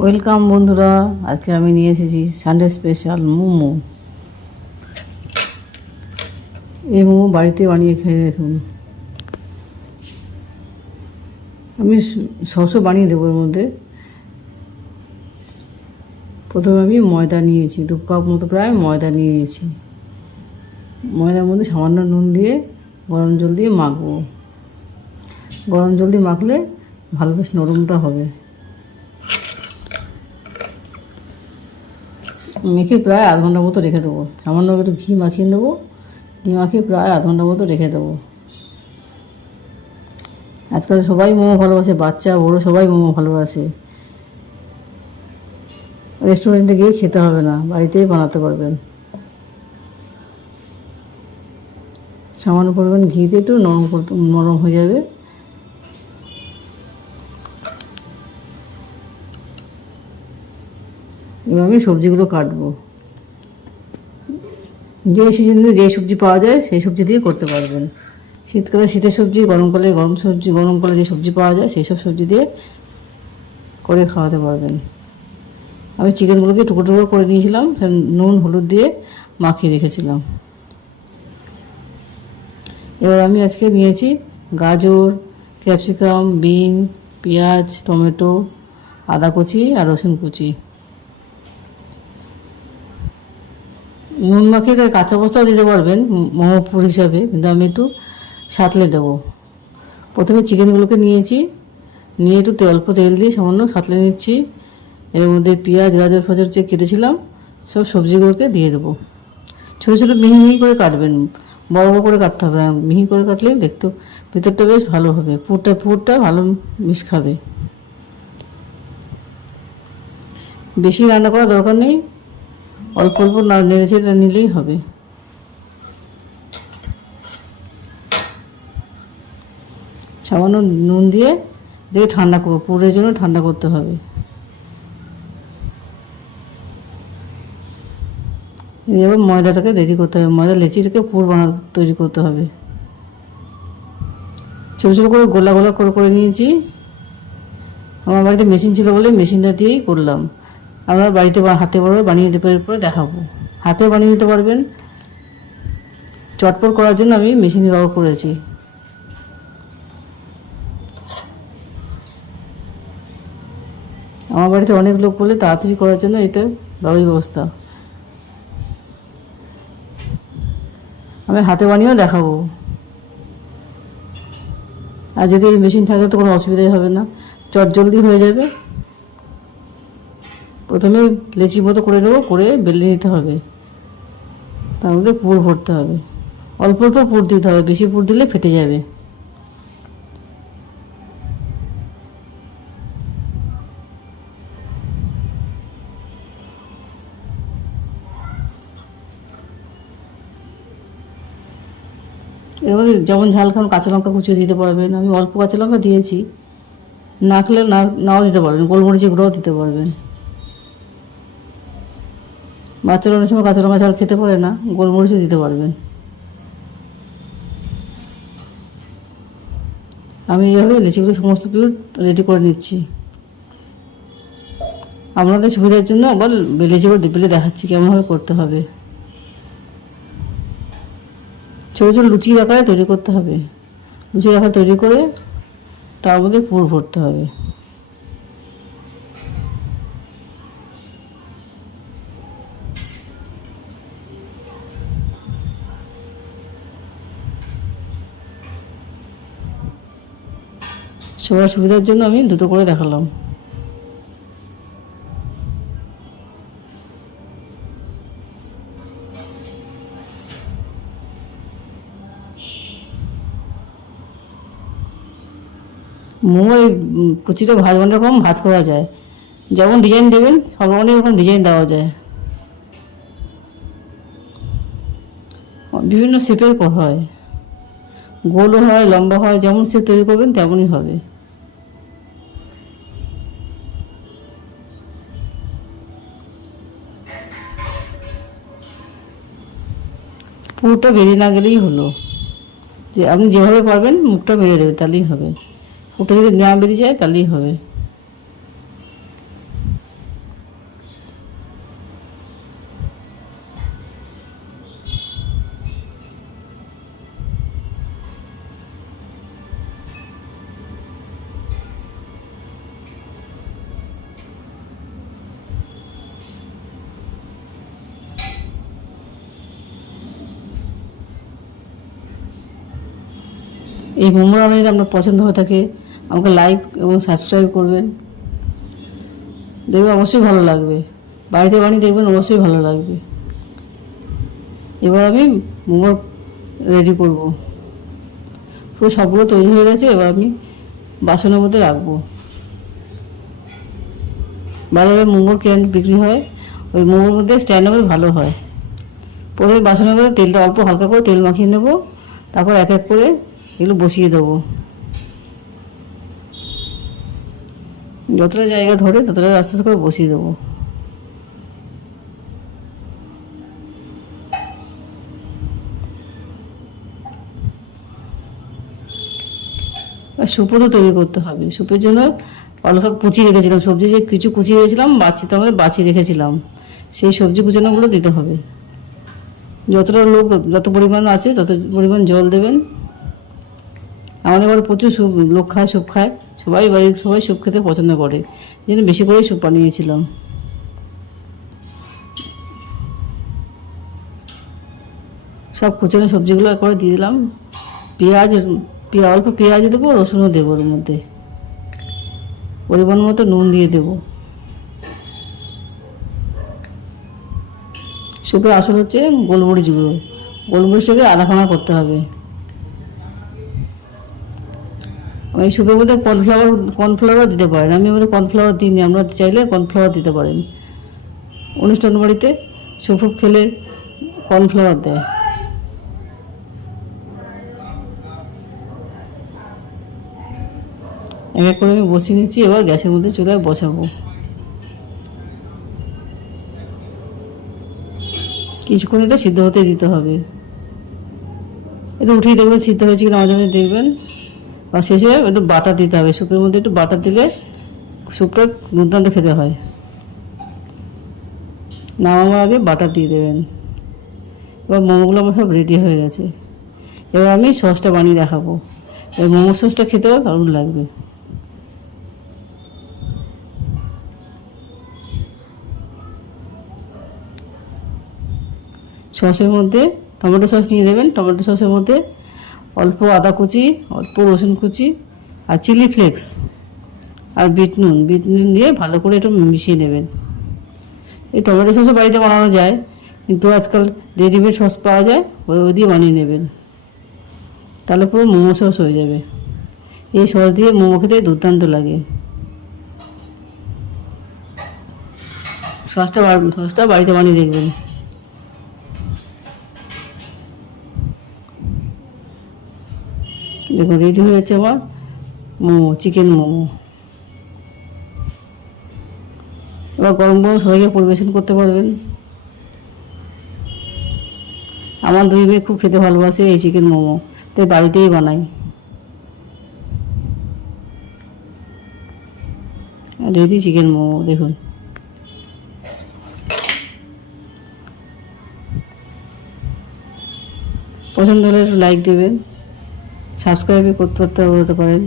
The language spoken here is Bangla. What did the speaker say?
ওয়েলকাম বন্ধুরা, আজকে আমি নিয়ে এসেছি সানডে স্পেশাল মোমো। এই মোমো বাড়িতে বানিয়ে খেয়ে দেখুন। আমি সসও বানিয়ে দেবো এর মধ্যে। প্রথমে আমি ময়দা নিয়েছি, 2 কাপ মতো প্রায় ময়দা নিয়ে নিয়েছি। ময়দার মধ্যে সামান্য নুন দিয়ে গরম জল দিয়ে মাখবো। গরম জল দিয়ে মাখলে ভালো বেশ নরমটা হবে। মেখে প্রায় আধ ঘন্টা মতো রেখে দেবো। সামান্য একটু ঘি মাখিয়ে নেবো। ঘি মাখিয়ে প্রায় আধ ঘন্টা মতো রেখে দেবো। আজকাল সবাই মোমো ভালোবাসে, বাচ্চা বড়ো সবাই মোমো ভালোবাসে। রেস্টুরেন্টে গিয়ে খেতে হবে না, বাড়িতেই বানাতে পারবেন। সামান্য পরিমাণ ঘিতে একটু নরম হয়ে যাবে। এবার আমি সবজিগুলো কাটবো। যে সিজনে যে সবজি পাওয়া যায় সেই সবজি দিয়ে করতে পারবেন। শীতকালে শীতের সবজি, গরমকালে গরম সবজি, গরমকালে যে সবজি পাওয়া যায় সেই সব সবজি দিয়ে করে খাওয়াতে পারবেন। আমি চিকেনগুলোকে টুকরো টুকরো করে নিয়েছিলাম, নুন হলুদ দিয়ে মাখিয়ে রেখেছিলাম। এবার আমি আজকে নিয়েছি গাজর, ক্যাপসিকাম, বিন, পেঁয়াজ, টমেটো, আদা কুচি আর রসুন কুচি। নুন মাখিয়ে কাঁচা অবস্থাও দিতে পারবেন মোমো পুর হিসাবে, কিন্তু আমি একটু সাঁতলে দেবো। প্রথমে চিকেনগুলোকে নিয়েছি, নিয়ে একটু অল্প তেল দিয়ে সামান্য সাঁতলে নিচ্ছি। এর মধ্যে পেঁয়াজ, গাজর ফাজর যে কেটেছিলাম সব সবজিগুলোকে দিয়ে দেবো। ছোটো ছোটো মিহি মিহি করে কাটবেন, বড় বড় করে কাটতে হবে না। মিহি করে কাটলে দেখতে ভেতরটা বেশ ভালো হবে, পুরটা ভালো মিশ খাবে। বেশি রান্না করার দরকার নেই, অল্প অল্প নেড়ে চেড়ে নিলেই হবে। সামান্য নুন দিয়ে ঠান্ডা করবো, পুরের জন্য ঠান্ডা করতে হবে। এবার ময়দাটাকে রেডি করতে হবে, ময়দা লেচিটাকে পুর তৈরি করতে হবে। ছোটো ছোটো করে গোলা গোলা করে নিয়েছি। আমার বাড়িতে মেশিন ছিল বলে মেশিনটা দিয়েই করলাম। আপনার বাড়িতে হাতে বানিয়ে দিতে পরে দেখাবো। হাতে বানিয়ে নিতে পারবেন। চটপট করার জন্য আমি মেশিন ব্যবহার করেছি। আমার বাড়িতে অনেক লোক বলে তাড়াতাড়ি করার জন্য এটা ব্যবস্থা। আমি হাতে বানিয়েও দেখাবো। আর যদি এই মেশিন থাকে তো কোনো অসুবিধাই হবে না, জলদি হয়ে যাবে। প্রথমে লেচি মতো করে নেবো, করে বেলে নিতে হবে। তার মধ্যে পুর ভরতে হবে, অল্প অল্প পুর দিতে হবে, বেশি পুর দিলে ফেটে যাবে। এর মধ্যে যেমন ঝাল খান কাঁচা লঙ্কা কুচিয়ে দিতে পারবেন। আমি অল্প কাঁচা লঙ্কা দিয়েছি, না খেলে নাও দিতে পারবেন, গোলমরিচের গুঁড়োও দিতে পারবেন। বাচ্চারা অনেক সময় কাঁচা লঙ্কা ঝাল খেতে পারে না, গোলমরিচও দিতে পারবেন। আমি এইভাবে লিচিগুলো সমস্ত পিউর রেডি করে নিচ্ছি। আপনাদের সুবিধার জন্য আবার লিচিগুলো বেলে দেখাচ্ছি কেমনভাবে করতে হবে। ছোটো ছোটো লুচির আকারে তৈরি করতে হবে। লুচির আকারে তৈরি করে তার মধ্যে পুর ভরতে হবে। সবার সুবিধার জন্য আমি দুটো করে দেখালাম। মোমো কুচিটা অনেক রকম ভাজ করা যায়, যেমন ডিজাইন দেবেন সব অনেক রকম ডিজাইন দেওয়া যায়। বিভিন্ন শেপের হয়, গোলও হয়, লম্বা হয়, যেমন শেপ তৈরি করবেন তেমনই হবে। পুরোটা বেরিয়ে না গেলেই হলো, যে আপনি যেভাবে পারবেন মুখটা বেরিয়ে দেবে তাহলেই হবে। পুরোটা যদি না বেরিয়ে যায় তাহলেই হবে। এই মোমো রান্না যদি আপনার পছন্দ হয়ে থাকে আমাকে লাইক এবং সাবস্ক্রাইব করবেন, দেখবেন অবশ্যই ভালো লাগবে। বাড়িতে বানিয়ে দেখবেন অবশ্যই ভালো লাগবে। এবার আমি মোমো রেডি করব। পুরো সবগুলো তৈরি হয়ে গেছে। এবার আমি বাসনের মধ্যে রাখবো। বাজারে মোমোর ক্যান বিক্রি হয়, ওই মোমোর মধ্যে স্ট্যান্ডের মধ্যে ভালো হয়। প্রথমে বাসনের মধ্যে তেলটা অল্প হালকা করে তেল মাখিয়ে নেবো, তারপর এক এক করে এগুলো বসিয়ে দেবো। যতটা জায়গা ধরে ততটা আস্তে আস্তে করে বসিয়ে দেবো। সুপও তো তৈরি করতে হবে। সুপের জন্য অল্প কুচিয়ে রেখেছিলাম, সবজি যে কিছু কুচিয়ে রেখেছিলাম, তার মধ্যে বাছিয়ে রেখেছিলাম, সেই সবজি কুচানোগুলো দিতে হবে। যতটা লোক যত পরিমাণ আছে তত পরিমাণ জল দেবেন। আমাদের বাড়ি প্রচুর স্যুপ লোক খায়, স্যুপ খায়, বাড়ির সবাই স্যুপ খেতে পছন্দ করে, এই জন্য বেশি করেই স্যুপ বানিয়েছিলাম। সব কুচানো সবজিগুলো একবারে দিয়ে দিলাম। অল্প পেঁয়াজ দেবো, রসুনও দেবো, ওর মধ্যে পরিমাণ মতো নুন দিয়ে দেবো। সুপের আসল হচ্ছে গোলমরিচ গুঁড়ো। গোলমরিচটাকে আধা ভাঙা করতে হবে। ওই সুপের মধ্যে কর্নফ্লাওয়ার দিতে পারেন। আমি মধ্যে কর্নফ্লাওয়ার দিইনি, আমরা চাইলে কর্নফ্লাওয়ার দিতে পারেন। অনুষ্ঠান বাড়িতে সুপ খেলে কর্নফ্লাওয়ার দেয়। এক এক করে আমি বসিয়ে নিচ্ছি। এবার গ্যাসের মধ্যে চুলায় বসাবো। কিছুক্ষণ এটা সিদ্ধ হতে দিতে হবে। এটা উঠিয়ে দেখবেন সিদ্ধ হয়েছে কিনা, মাঝে মাঝে দেখবেন। আর শেষে একটু বাটার দিতে হবে। সুপের মধ্যে একটু বাটার দিলে সুপটা দুর্দান্ত খেতে হয়। নামানোর আগে বাটার দিয়ে দেবেন। এবার মোমোগুলো আমার সব রেডি হয়ে গেছে। এবার আমি সসটা বানিয়ে দেখাবো। এই মোমো সসটা খেতেও দারুণ লাগবে। সসের মধ্যে টমেটো সস নিয়ে নেবেন। টমেটো সসের মধ্যে অল্প আদা কুচি, অল্প রসুন কুচি, আর চিলি ফ্লেক্স, আর বিট নুন দিয়ে ভালো করে একটু মিশিয়ে নেবেন। এই টমেটো সসও বাড়িতে বানানো যায়, কিন্তু আজকাল রেডিমেড সস পাওয়া যায়, ওই দিয়ে বানিয়ে নেবেন। তাহলে পুরো মোমো সস হয়ে যাবে। এই সস দিয়ে মোমো খেতে দুর্দান্ত লাগে। সসটা বাড়িতে বানিয়ে দেখবেন। দেখুন রেডি হয়ে যাচ্ছে আমার মোমো, চিকেন মোমো। এবার গরম গরম সবাইকে পরিবেশন করতে পারবেন। আমার দুই মেয়ে খুব খেতে ভালোবাসে এই চিকেন মোমো, তাই বাড়িতেই বানাই। রেডি চিকেন মোমো দেখুন। পছন্দ হলে একটু লাইক দেবেন, সাবস্ক্রাইব করতে পারেন।